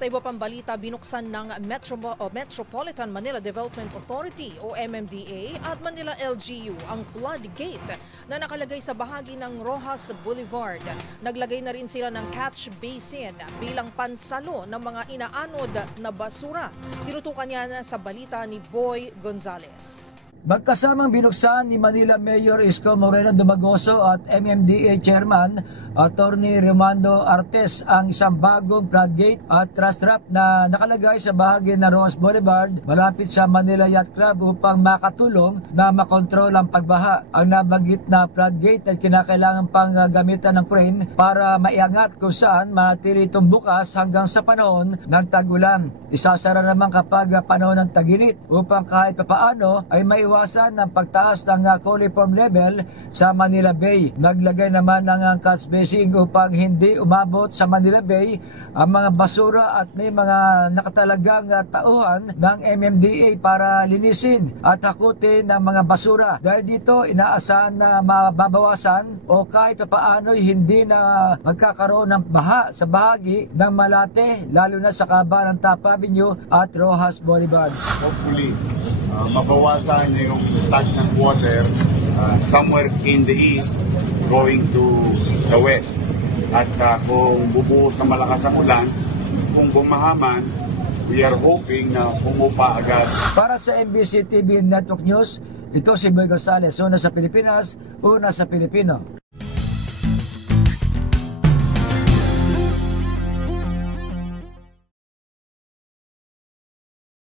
Sa iba pang balita, binuksan ng Metropolitan Manila Development Authority o MMDA at Manila LGU ang floodgate na nakalagay sa bahagi ng Rojas Boulevard. Naglagay na rin sila ng catch basin bilang pansalo ng mga inaanod na basura. Tinutukan niya sa balita ni Boy Gonzales. Magkasamang binuksan ni Manila Mayor Isko Moreno Dumagoso at MMDA Chairman Attorney Romando Artes ang isang bagong floodgate at truss trap na nakalagay sa bahagi ng Rojas Boulevard malapit sa Manila Yacht Club upang makatulong na makontrol ang pagbaha. Ang nabanggit na floodgate ay kinakailangan pang gamitan ng crane para maiangat kung saan manatili itong bukas hanggang sa panahon ng tag-ulan. Isasara naman kapag panahon ng tag-init upang kahit papaano ay maiwasan ang pagtaas ng coliform level sa Manila Bay. Naglagay naman ng catch basin upang hindi umabot sa Manila Bay ang mga basura at may mga nakatalagang tauhan ng MMDA para linisin at hakutin ng mga basura. Dahil dito inaasahan na mababawasan o kahit papaano hindi na magkakaroon ng baha sa bahagi ng Malate lalo na sa kaban ng Tapa Avenue at Rojas Boulevard. Hopefully, mabawasan yung stagnant water somewhere in the east going to the west. At kung bubuhos sa malakas ang ulan, kung bumahaman, we are hoping na pumupa agad. Para sa MBC TV Network News, ito si Boy Gonzales, una sa Pilipinas, una sa Pilipino.